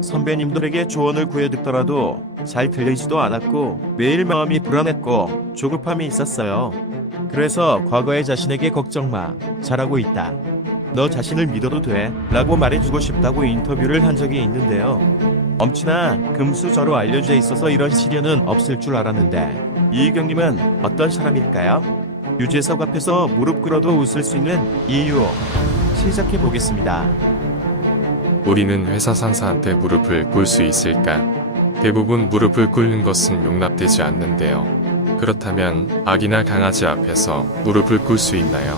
선배님들에게 조언을 구해듣더라도 잘 들리지도 않았고 매일 마음이 불안했고 조급함이 있었어요. 그래서 과거의 자신에게 걱정 마. 잘하고 있다. 너 자신을 믿어도 돼. 라고 말해주고 싶다고 인터뷰를 한 적이 있는데요. 엄친아 금수저로 알려져 있어서 이런 시련은 없을 줄 알았는데 이희경님은 어떤 사람일까요? 유재석 앞에서 무릎 꿇어도 웃을 수 있는 이유 시작해 보겠습니다. 우리는 회사 상사한테 무릎을 꿇을 수 있을까? 대부분 무릎을 꿇는 것은 용납되지 않는데요. 그렇다면 아기나 강아지 앞에서 무릎을 꿇을 수 있나요?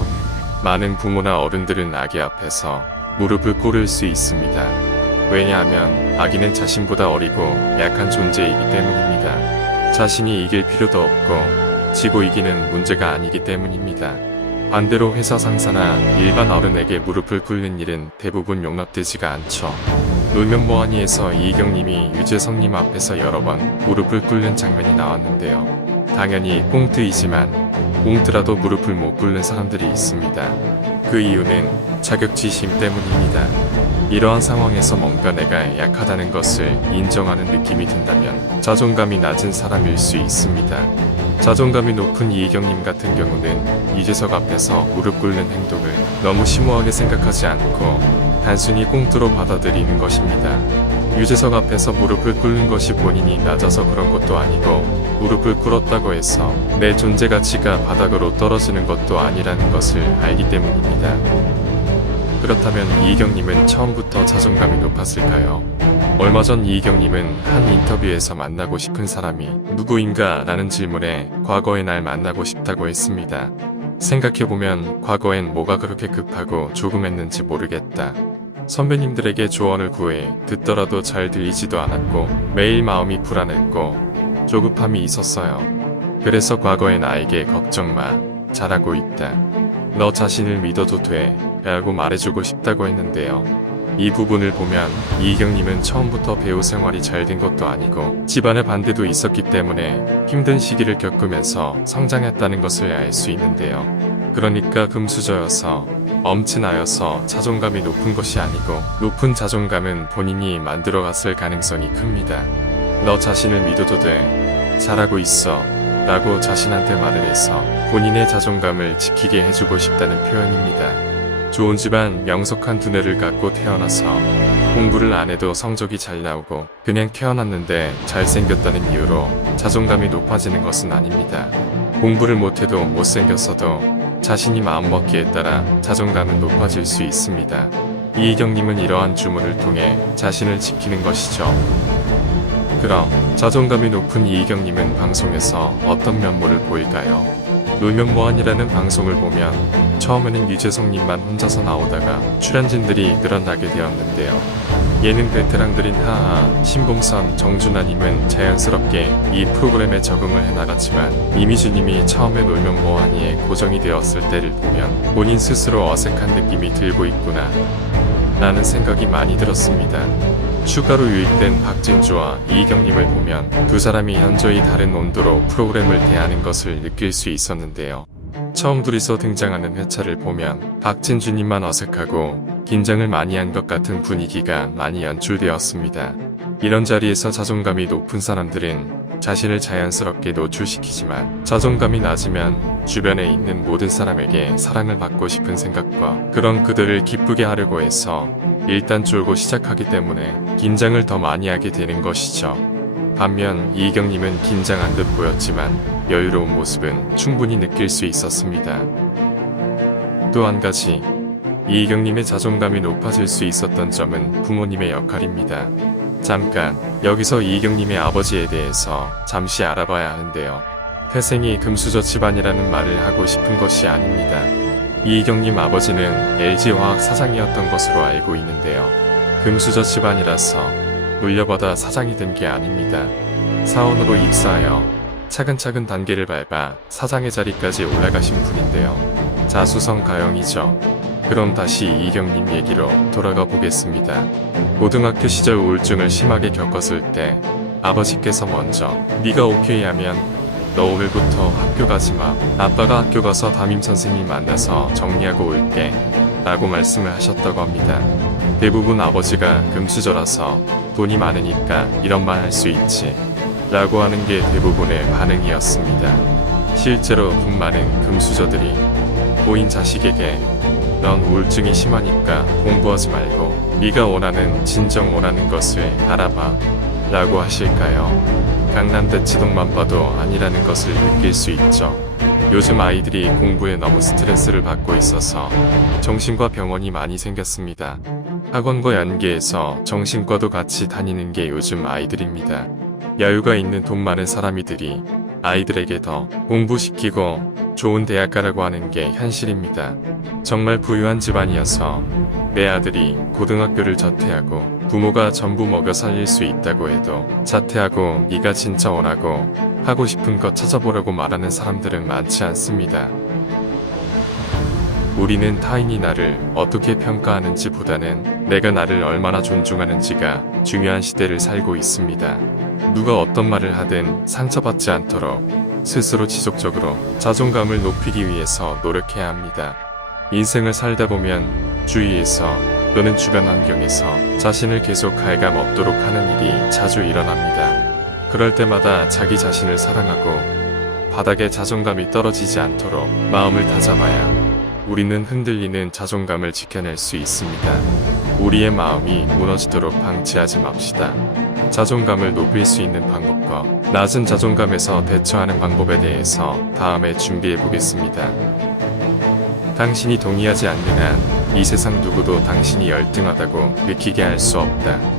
많은 부모나 어른들은 아기 앞에서 무릎을 꿇을 수 있습니다. 왜냐하면 아기는 자신보다 어리고 약한 존재이기 때문입니다. 자신이 이길 필요도 없고 지고 이기는 문제가 아니기 때문입니다. 반대로 회사 상사나 일반 어른에게 무릎을 꿇는 일은 대부분 용납되지가 않죠. 놀면 뭐하니에서 이희경님이 유재석님 앞에서 여러 번 무릎을 꿇는 장면이 나왔는데요. 당연히 꽁트이지만 꽁트라도 무릎을 못 꿇는 사람들이 있습니다. 그 이유는 자격지심 때문입니다. 이러한 상황에서 뭔가 내가 약하다는 것을 인정하는 느낌이 든다면 자존감이 낮은 사람일 수 있습니다. 자존감이 높은 이희경님 같은 경우는 유재석 앞에서 무릎 꿇는 행동을 너무 심오하게 생각하지 않고 단순히 꽁트로 받아들이는 것입니다. 유재석 앞에서 무릎을 꿇는 것이 본인이 낮아서 그런 것도 아니고 무릎을 꿇었다고 해서 내 존재 가치가 바닥으로 떨어지는 것도 아니라는 것을 알기 때문입니다. 그렇다면 이희경님은 처음부터 자존감이 높았을까요? 얼마 전 이희경님은 한 인터뷰에서 만나고 싶은 사람이 누구인가 라는 질문에 과거의 날 만나고 싶다고 했습니다. 생각해보면 과거엔 뭐가 그렇게 급하고 조금했는지 모르겠다. 선배님들에게 조언을 구해 듣더라도 잘 들리지도 않았고 매일 마음이 불안했고 조급함이 있었어요. 그래서 과거의 나에게 걱정 마. 잘하고 있다. 너 자신을 믿어도 돼. 라고 말해주고 싶다고 했는데요. 이 부분을 보면 이희경님은 처음부터 배우 생활이 잘 된 것도 아니고 집안의 반대도 있었기 때문에 힘든 시기를 겪으면서 성장했다는 것을 알 수 있는데요. 그러니까 금수저여서 엄친아여서 자존감이 높은 것이 아니고 높은 자존감은 본인이 만들어갔을 가능성이 큽니다. 너 자신을 믿어도 돼. 잘하고 있어. 라고 자신한테 말을 해서 본인의 자존감을 지키게 해주고 싶다는 표현입니다. 좋은 집안 명석한 두뇌를 갖고 태어나서 공부를 안 해도 성적이 잘 나오고 그냥 태어났는데 잘생겼다는 이유로 자존감이 높아지는 것은 아닙니다. 공부를 못해도 못생겼어도 자신이 마음먹기에 따라 자존감은 높아질 수 있습니다. 이희경님은 이러한 주문을 통해 자신을 지키는 것이죠. 그럼 자존감이 높은 이희경님은 방송에서 어떤 면모를 보일까요? 놀면 뭐하니라는 방송을 보면 처음에는 유재석님만 혼자서 나오다가 출연진들이 늘어나게 되었는데요. 예능 베테랑들인 하하, 신봉선, 정준하님은 자연스럽게 이 프로그램에 적응을 해나갔지만 이미주님이 처음에 놀면 뭐하니에 고정이 되었을 때를 보면 본인 스스로 어색한 느낌이 들고 있구나 라는 생각이 많이 들었습니다. 추가로 유입된 박진주와 이희경님을 보면 두 사람이 현저히 다른 온도로 프로그램을 대하는 것을 느낄 수 있었는데요. 처음 둘이서 등장하는 회차를 보면 박진주님만 어색하고 긴장을 많이 한 것 같은 분위기가 많이 연출되었습니다. 이런 자리에서 자존감이 높은 사람들은 자신을 자연스럽게 노출시키지만 자존감이 낮으면 주변에 있는 모든 사람에게 사랑을 받고 싶은 생각과 그런 그들을 기쁘게 하려고 해서 일단 쫄고 시작하기 때문에 긴장을 더 많이 하게 되는 것이죠. 반면 이희경님은 긴장한 듯 보였지만 여유로운 모습은 충분히 느낄 수 있었습니다. 또 한 가지, 이희경님의 자존감이 높아질 수 있었던 점은 부모님의 역할입니다. 잠깐 여기서 이희경님의 아버지에 대해서 잠시 알아봐야 하는데요. 태생이 금수저 집안이라는 말을 하고 싶은 것이 아닙니다. 이희경님 아버지는 LG화학 사장이었던 것으로 알고 있는데요. 금수저 집안이라서 물려받아 사장이 된 게 아닙니다. 사원으로 입사하여 차근차근 단계를 밟아 사장의 자리까지 올라가신 분인데요. 자수성 가형이죠. 그럼 다시 이희경님 얘기로 돌아가 보겠습니다. 고등학교 시절 우울증을 심하게 겪었을 때 아버지께서 먼저 네가 오케이 하면 너 오늘부터 학교 가지 마. 아빠가 학교 가서 담임선생님 만나서 정리하고 올게 라고 말씀을 하셨다고 합니다. 대부분 아버지가 금수저라서 돈이 많으니까 이런 말 할 수 있지 라고 하는 게 대부분의 반응이었습니다. 실제로 돈 많은 금수저들이 보인 자식에게 넌 우울증이 심하니까 공부하지 말고 네가 원하는 진정 원하는 것을 알아봐 라고 하실까요? 강남대치동만 봐도 아니라는 것을 느낄 수 있죠. 요즘 아이들이 공부에 너무 스트레스를 받고 있어서 정신과 병원이 많이 생겼습니다. 학원과 연계해서 정신과도 같이 다니는 게 요즘 아이들입니다. 여유가 있는 돈 많은 사람이들이 아이들에게 더 공부시키고 좋은 대학 가라고 하는 게 현실입니다. 정말 부유한 집안이어서 내 아들이 고등학교를 자퇴하고 부모가 전부 먹여 살릴 수 있다고 해도 자퇴하고 네가 진짜 원하고 하고 싶은 거 찾아보라고 말하는 사람들은 많지 않습니다. 우리는 타인이 나를 어떻게 평가하는지 보다는 내가 나를 얼마나 존중하는지가 중요한 시대를 살고 있습니다. 누가 어떤 말을 하든 상처받지 않도록 스스로 지속적으로 자존감을 높이기 위해서 노력해야 합니다. 인생을 살다 보면 주위에서 또는 주변 환경에서 자신을 계속 갉아먹도록 하는 일이 자주 일어납니다. 그럴 때마다 자기 자신을 사랑하고 바닥에 자존감이 떨어지지 않도록 마음을 다잡아야 우리는 흔들리는 자존감을 지켜낼 수 있습니다. 우리의 마음이 무너지도록 방치하지 맙시다. 자존감을 높일 수 있는 방법과 낮은 자존감에서 대처하는 방법에 대해서 다음에 준비해 보겠습니다. 당신이 동의하지 않는 한 이 세상 누구도 당신이 열등하다고 느끼게 할 수 없다.